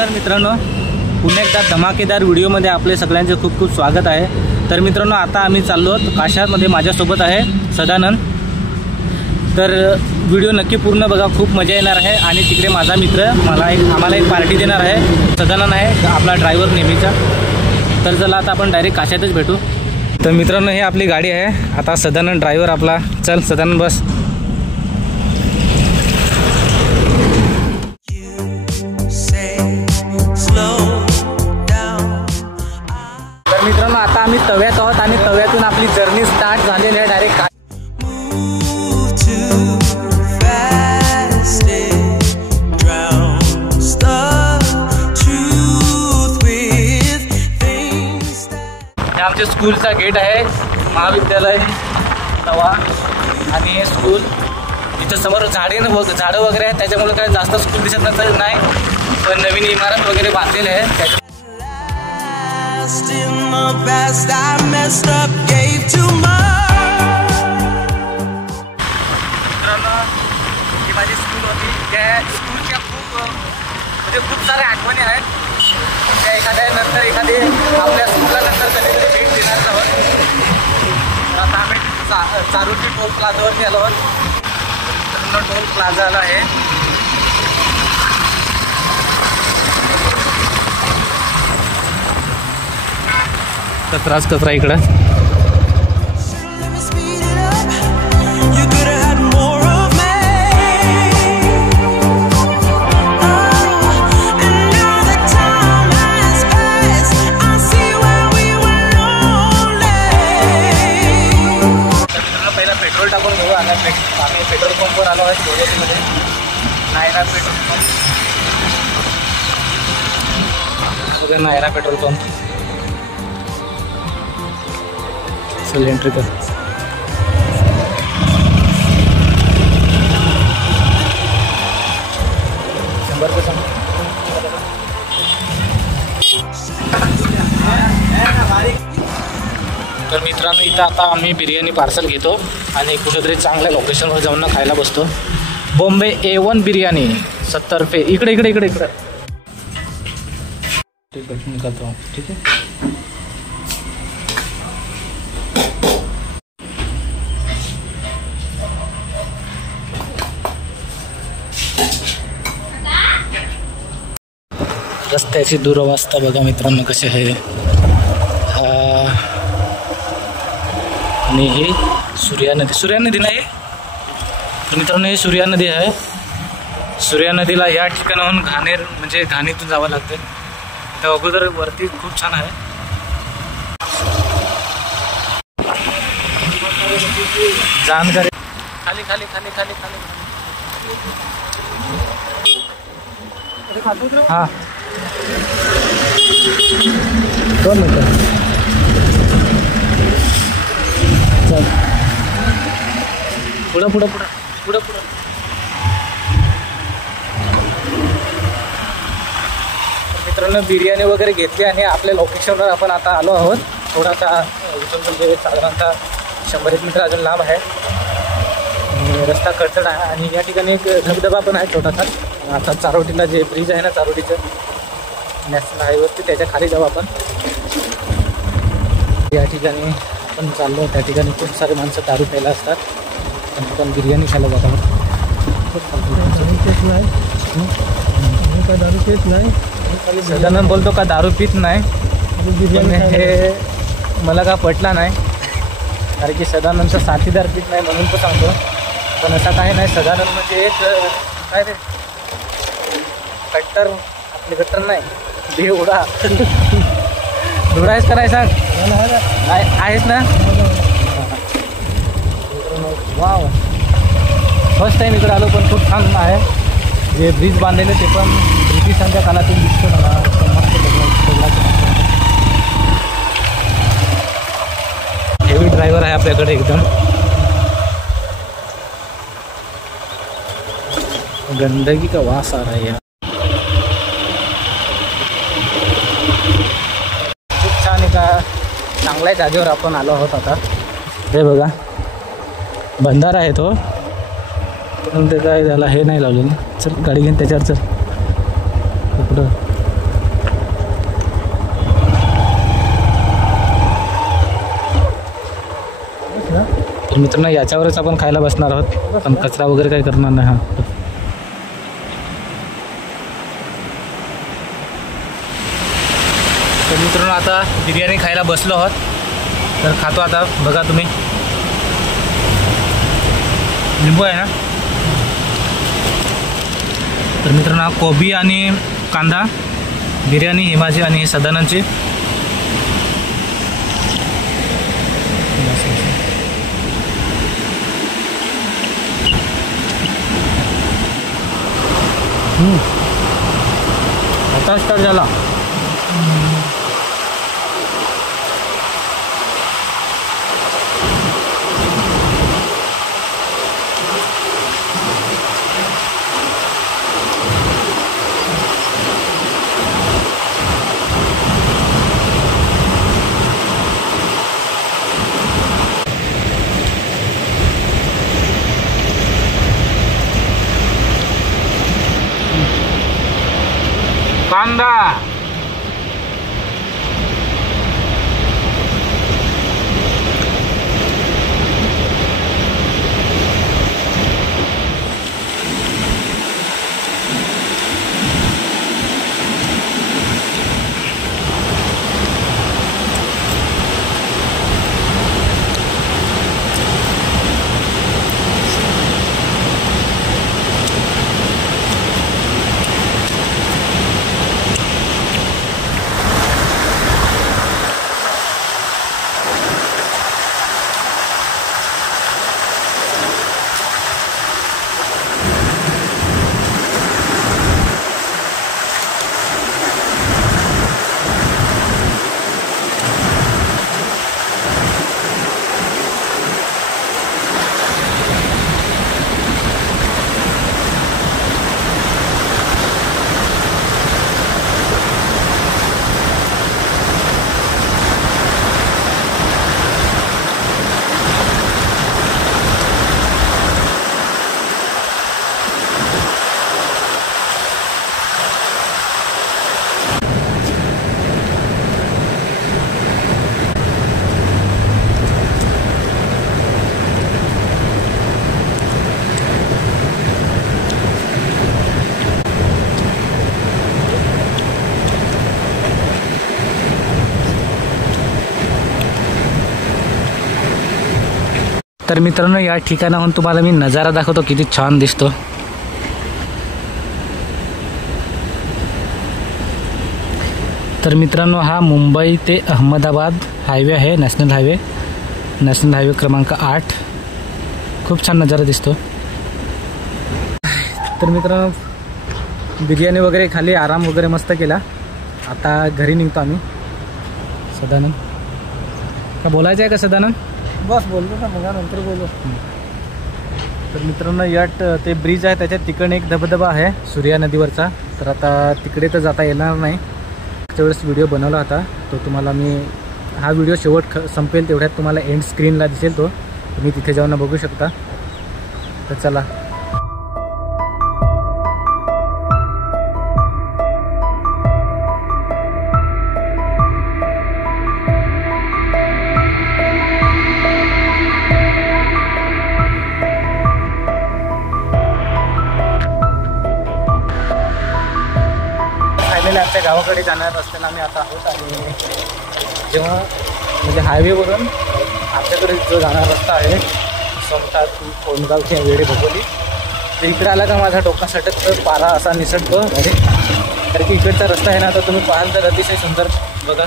नमस्कार मित्रांनो, पुन्हा एकदा धमाकेदार व्हिडिओमध्ये आपले सगळ्यांचे खूप खूप स्वागत आहे। तर मित्रांनो, आता आम्ही चाललो काशामध्ये, माझ्यासोबत आहे सदानंद। तर व्हिडिओ नक्की पूर्ण बघा, खूप मजा येणार आहे। आणि तिकडे माझा मित्र आम्हाला एक पार्टी देणार आहे। सदानंद आहे आपला ड्रायव्हर नेहमीचा। तर चला आता आपण डायरेक्ट काशातच भेटू। तर मित्रांनो, ही आपली गाडी आहे। आता सदानंद ड्रायव्हर आपला, चल सदानंद बस। मित्रांनो, आता आम्ही तव्यात आहोत आणि तव्यातून आपली जर्नी स्टार्ट झालेली आहे डायरेक्ट। आमच्या स्कूलचा गेट आहे, महाविद्यालय तवा आणि स्कूल। इथं समोर झाडं वगैरे आहेत, त्याच्यामुळे काय जास्त स्कूल दिसत नाही, पण नवीन इमारत वगैरे बांधलेली आहे। In the past I messed up, gave too much. मित्रांनो, ही माझी स्कूल होती। त्या स्कूलच्या खूप साऱ्या आठवणी आहेत। त्या एखादी आपल्या स्कूलला नंतर कधीतरी भेट देणार आहोत। आता आम्ही चारोटी टोल प्लाझावरती आलो आहोत। टोल प्लाझाला आहे। कचरा इकडं। पहिला पेट्रोल टाकून घेऊ। आता आम्ही पेट्रोल पंपवर आलो आहे कोल्हापूरमध्ये, Nayara petrol pump. Nayara petrol pump cylindrical. तर मित्रांनो, इथं आता आम्ही बिर्याणी पार्सल घेतो आणि कुठेतरी चांगल्या लोकेशनवर जाऊन खायला बसतो। बॉम्बे A1 बिर्याणी 70 रुपये। इकडे निकालतो, ठीक आहे। रस्त्याची दुरवस्था बघा मित्रांनो कशी आहे। आणि ही सूर्या नदी नाही तर मित्रांनो, ही सूर्या नदी आहे। सूर्या नदीला या ठिकाणाहून घाणीतून जावं लागतं। तर अगोदर वरती खूप छान आहे। जानकारी खाली हाँ 2 मिनटं चल। पुढं मित्रांनो, बिर्याणी वगैरे घेतली आणि आपल्या लोकेशनवर आपण आता आलो आहोत। थोडासा म्हणजे साधारणतः 100-1 मीटर अजून लांब आहे। रस्ता कडचड आहे आणि या ठिकाणी एक धबधबा पण आहे छोटासा। आता चारोटीला जे ब्रिज आहे ना, चारोटीचं नॅशनल हायवेवरती, त्याच्या खाली जाऊ आपण। या ठिकाणी आपण चाललो, त्या ठिकाणी खूप सारे माणसं दारू प्यायला असतात, पण बिर्याणी खायला जातात। दारू पीत नाही, सदानंद बोलतो का दारू पीत नाही, हे मला का पटला नाही, कारण की सदानंदचा साथीदार पीत नाही म्हणून तो सांगतो। पण असं काही नाही, सदानंद म्हणजे एक काय रे कट्टर नाही, देवडा धुडा आहेस का नाही सांग? आहेस ना? वाव, फर्स्ट टाइम इकडे आलो, पण खूप छान आहे। जे ब्रिज बांधलेले ते पण ब्रिटिशांच्या काळातून दिसतो मला, मस्त हेवी ड्रायव्हर आहे आपल्याकडे एकदम। गंदगी का वास आ रहा है यार। खूप छान एका चांगल्या जागेवर आपण आलो आहोत आता। हे बघा, बंधारा आहे तो, पण ते काय त्याला हे नाही लावलेलं। चल गाडी घेऊन त्याच्यावर चल पुढं। तर मित्रांनो याच्यावरच आपण खायला बसणार आहोत, पण कचरा वगैरे काही करणार नाही. हां तर मित्रांनो आता बिर्याणी खायला बसलो आहोत. तर खातो आता. बघा तुम्ही, लिंबू आहे ना. तर मित्रांनो हा कोबी आणि कांदा बिर्याणी ही माझी आणि सदानंदची. आता स्टार्ट झाला. कांदा तर मित्रांनो या ठिकाणाहून तुम्हाला मी नजारा दाखवतो किती छान दिसतो. तर मित्रांनो हा मुंबई ते अहमदाबाद हायवे आहे, नॅशनल हायवे क्रमांक 8. खूप छान नजारा दिसतो. तर मित्रांनो बिर्याणी वगैरे खाली, आराम वगैरे मस्त केला. आता घरी निघतो आम्ही. सदानंद का बोलायचं आहे का सदानंद? बस बोललो ना, मग नंतर बोलू. तर मित्रांनो या ते ब्रिज आहे त्याच्या तिकडे एक धबधबा आहे सूर्या नदीवरचा. तर आता तिकडे तर जाता येणार नाही. मागच्या वेळेस व्हिडिओ बनवला होता तो तुम्हाला मी, हा व्हिडिओ शेवट संपेल तेवढ्यात तुम्हाला एंड स्क्रीनला दिसेल तो, तुम्ही तिथे जाऊन बघू शकता. तर चला. आमच्या गावाकडे जाणार असताना आम्ही आता आहोत. आणि जेव्हा म्हणजे हायवेवरून आमच्याकडे जो जाणार रस्ता आहे समता कोंडगाव किंवा वेडे भोगोली, तर इकडे आला का माझा डोका सटकतं, पारा असा निसटतो अरे. कारण की इकडचा रस्ता आहे ना, आता तुम्ही पाहाल तर अतिशय सुंदर. बघा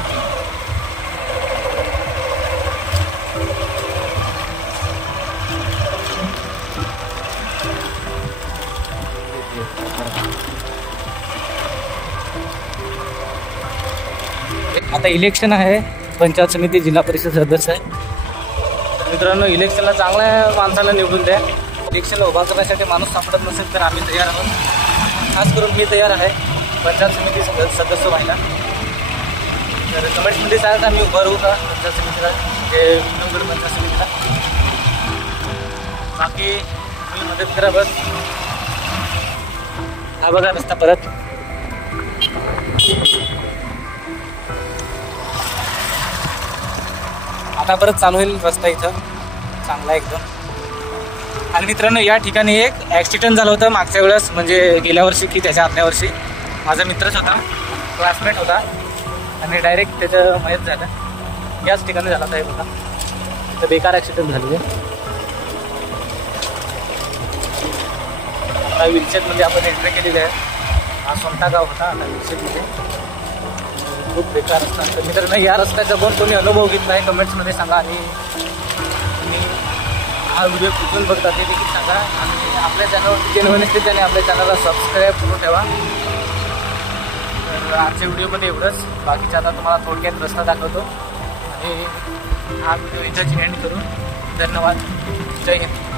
आता इलेक्शन आहे, पंचायत समिती जिल्हा परिषद सदस्य आहे. तर मित्रांनो इलेक्शनला चांगल्या माणसाला निवडून द्या. इलेक्शनला उभा करण्यासाठी माणूस सापडत नसेल तर आम्ही तयार आहोत. खास करून मी तयार आहे पंचायत समिती सदस्य व्हायला. तर कमेंट्समध्ये सांगा मी उभं राहू का पंचायत समितीला, म्हणजे विनमगड पंचायत समितीला. बाकी तुम्ही मदत करा बस. हा बघा रस्ता परत. आता परत चालू होईल रस्ता इथं. चांगला आहे एकदम. आणि मित्रांनो या ठिकाणी एक ॲक्सिडेंट झालं होतं मागच्या वेळेस, म्हणजे गेल्या वर्षी की त्याच्या आदल्या वर्षी. माझा मित्रच होता, क्लासमेट होता आणि डायरेक्ट त्याचं मयत झालं. याच ठिकाणी झाला होता हे बघा. तर बेकार ॲक्सिडेंट झालेले. आता विलचेकमध्ये आपण एंट्री केलेली आहे. हा सोमटा गाव होता. आता विलचेकमध्ये खूप बेकार असतात. तर मित्रांनो या रस्त्याचा पण कोणी अनुभव घेतला आहे कमेंट्समध्ये सांगा. आणि हा व्हिडिओ कुठून बघता ते देखील सांगा. आणि आपल्या चॅनलवरती जे नवीन असते त्याने आपल्या चॅनलला सबस्क्राईब करून ठेवा. तर आजच्या व्हिडिओमध्ये एवढंच. बाकीचं आता तुम्हाला थोडक्यात रस्ता दाखवतो आणि हा व्हिडिओ इथंच एंड करू. धन्यवाद. जय हिंद.